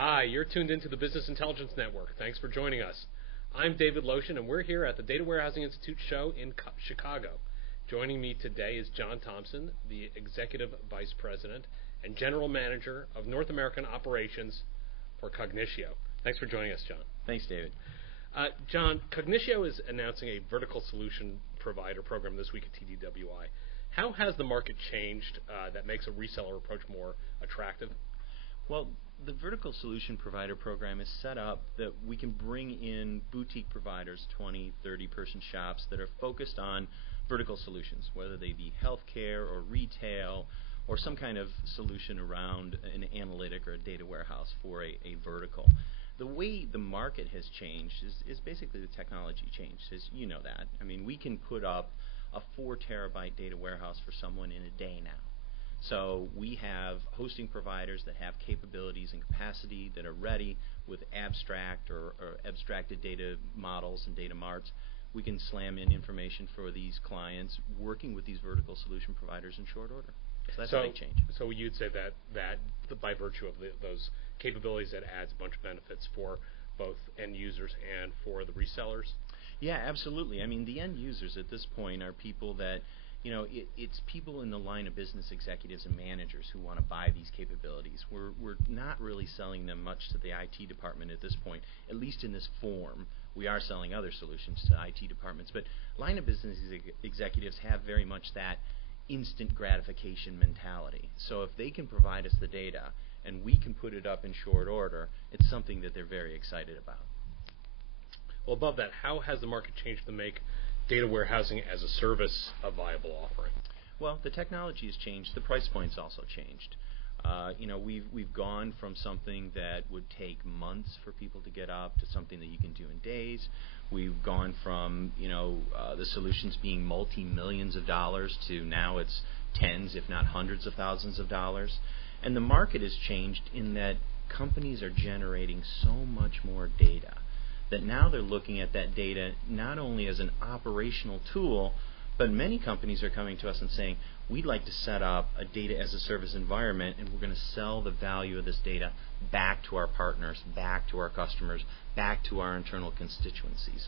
Hi, you're tuned into the Business Intelligence Network. Thanks for joining us. I'm David Lotion, and we're here at the Data Warehousing Institute show in Chicago. Joining me today is John Thompson, the Executive Vice President and General Manager of North American Operations for Kognitio. Thanks for joining us, John. Thanks, David. John, Kognitio is announcing a vertical solution provider program this week at TDWI. How has the market changed that makes a reseller approach more attractive? Well, the vertical solution provider program is set up that we can bring in boutique providers, 20, 30-person shops that are focused on vertical solutions, whether they be healthcare or retail or some kind of solution around an analytic or a data warehouse for a vertical. The way the market has changed is basically the technology changed, as you know that. I mean, we can put up a 4-terabyte data warehouse for someone in a day now. So we have hosting providers that have capabilities and capacity that are ready with abstract or abstracted data models and data marts. We can slam in information for these clients working with these vertical solution providers in short order. So that's a big change. So you'd say that by virtue of those capabilities, that adds a bunch of benefits for both end users and for the resellers? Yeah, absolutely. I mean, the end users at this point are people that, you know, it's people in the line of business executives and managers who want to buy these capabilities. We're not really selling them much to the IT department at this point, at least in this form. We are selling other solutions to IT departments, but line of business executives have very much that instant gratification mentality. So if they can provide us the data and we can put it up in short order, it's something that they're very excited about. Well, above that, how has the market changed to make data warehousing as a service a viable offering? Well, the technology has changed. The price point's also changed. We've gone from something that would take months for people to get up to something that you can do in days. We've gone from the solutions being multi-millions of dollars to now it's tens, if not hundreds of thousands of dollars. And the market has changed in that companies are generating so much more data that now they're looking at that data not only as an operational tool, but many companies are coming to us and saying, we'd like to set up a data as a service environment, and we're going to sell the value of this data back to our partners, back to our customers, back to our internal constituencies.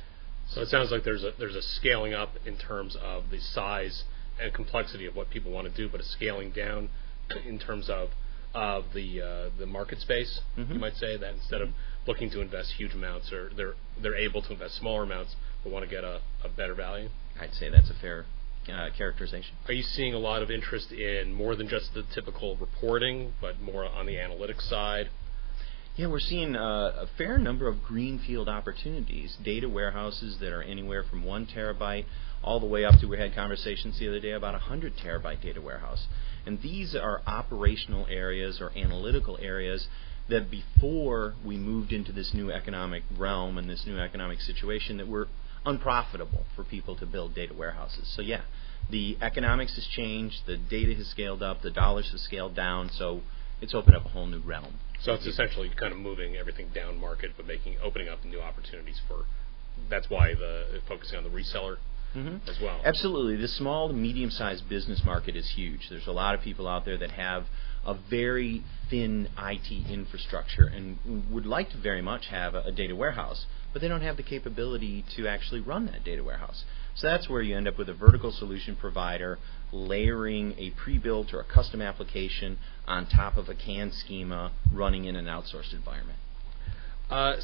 So it sounds like there's a scaling up in terms of the size and complexity of what people want to do, but a scaling down in terms of the market space. Mm-hmm. You might say that instead of looking to invest huge amounts, or they're able to invest smaller amounts but want to get a better value. I'd say that's a fair characterization. Are you seeing a lot of interest in more than just the typical reporting, but more on the analytics side? Yeah, we're seeing a fair number of greenfield opportunities, data warehouses that are anywhere from 1 terabyte all the way up to, we had conversations the other day about a 100 terabyte data warehouse. And these are operational areas or analytical areas that before we moved into this new economic realm and this new economic situation that were unprofitable for people to build data warehouses. So yeah, the economics has changed, the data has scaled up, the dollars have scaled down, so it's opened up a whole new realm. So it's essentially kind of moving everything down market, but opening up new opportunities for. That's why focusing on the reseller as well. Absolutely. The small to medium-sized business market is huge. There's a lot of people out there that have a very thin IT infrastructure and would like to very much have a data warehouse, but they don't have the capability to actually run that data warehouse. So that's where you end up with a vertical solution provider layering a pre-built or a custom application on top of a canned schema running in an outsourced environment. I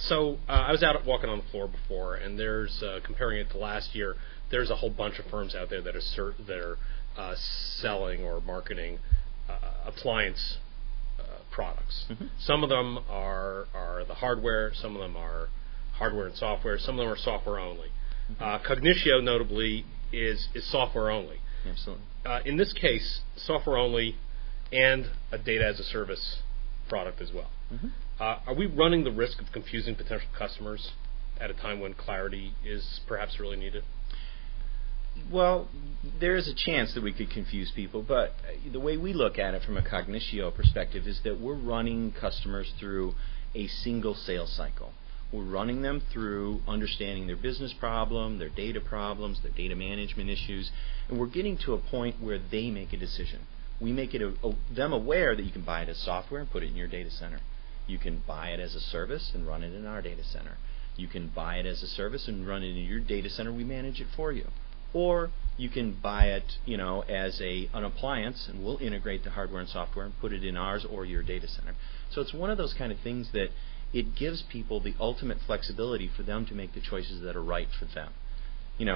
was out walking on the floor before, and there's comparing it to last year, there's a whole bunch of firms out there that are selling or marketing appliance products. Mm-hmm. Some of them are the hardware, some of them are hardware and software, some of them are software only. Mm-hmm. Kognitio, notably, is software only. Absolutely. In this case, software only and a data as a service product as well. Mm-hmm. Are we running the risk of confusing potential customers at a time when clarity is perhaps really needed? Well, there is a chance that we could confuse people, but the way we look at it from a Kognitio perspective is that we're running customers through a single sales cycle. We're running them through understanding their business problem, their data problems, their data management issues, and we're getting to a point where they make a decision. We make it them aware that you can buy it as software and put it in your data center. You can buy it as a service and run it in our data center. You can buy it as a service and run it in your data center. We manage it for you. Or you can buy it, as an appliance, and we'll integrate the hardware and software and put it in ours or your data center. So it's one of those kind of things that it gives people the ultimate flexibility for them to make the choices that are right for them.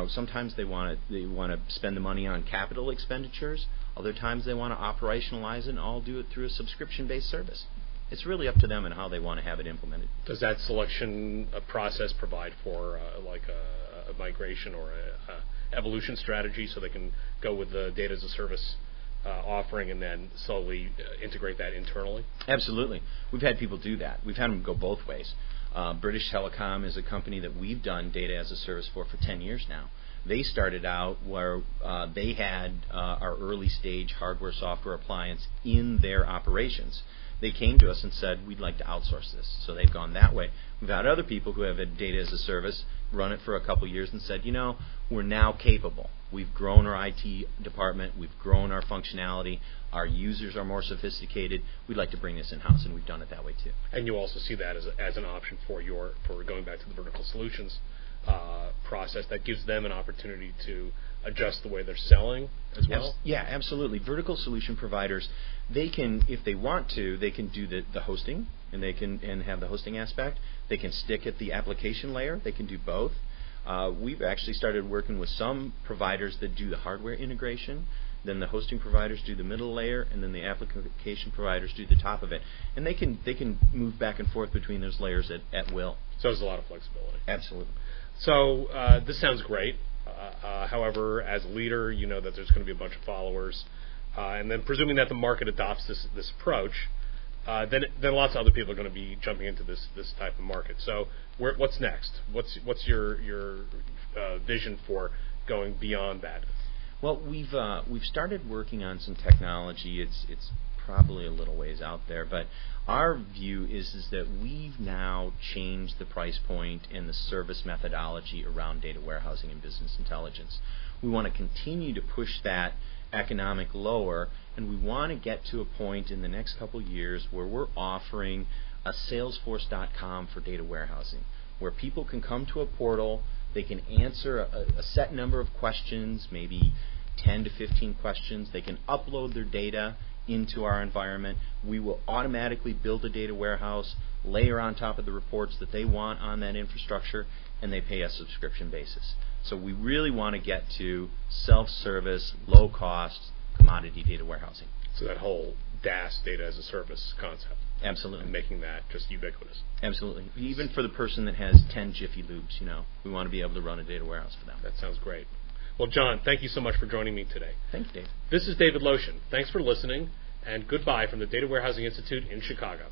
Sometimes they want to spend the money on capital expenditures. Other times they want to operationalize it and all do it through a subscription-based service. It's really up to them and how they want to have it implemented. Does that selection process provide for like a migration or a evolution strategy, so they can go with the data as a service offering and then slowly integrate that internally? Absolutely. We've had people do that. We've had them go both ways. British Telecom is a company that we've done data as a service for 10 years now. They started out where they had our early stage hardware software appliance in their operations. They came to us and said, we'd like to outsource this. So they've gone that way. We've had other people who have had data as a service, run it for a couple years and said, we're now capable. We've grown our IT department. We've grown our functionality. Our users are more sophisticated. We'd like to bring this in-house, and we've done it that way too. And you also see that as an option for going back to the vertical solutions process that gives them an opportunity to adjust the way they're selling as well? Yeah, absolutely. Vertical solution providers, they can, if they want to, they can do the hosting, and they can have the hosting aspect. They can stick at the application layer. They can do both. We've actually started working with some providers that do the hardware integration. Then the hosting providers do the middle layer, and then the application providers do the top of it. And they can move back and forth between those layers at will. So there's a lot of flexibility. Absolutely. So this sounds great. However, as a leader, you know that there's going to be a bunch of followers, and then presuming that the market adopts this approach, then lots of other people are going to be jumping into this type of market. So what's next? What's your vision for going beyond that? Well, we've started working on some technology. It's probably a little ways out there, but our view is that we've now changed the price point and the service methodology around data warehousing and business intelligence. We want to continue to push that economic lower, and we want to get to a point in the next couple years where we're offering a Salesforce.com for data warehousing, where people can come to a portal, they can answer a set number of questions, maybe 10 to 15 questions. They can upload their data into our environment. We will automatically build a data warehouse, layer on top of the reports that they want on that infrastructure, and they pay a subscription basis. So we really want to get to self-service, low-cost, commodity data warehousing. So that whole DaaS, data as a service concept. Absolutely. And making that just ubiquitous. Absolutely. Even for the person that has 10 Jiffy Lubes, we want to be able to run a data warehouse for them. That sounds great. Well, John, thank you so much for joining me today. Thank you, Dave. This is David Lotion. Thanks for listening, and goodbye from the Data Warehousing Institute in Chicago.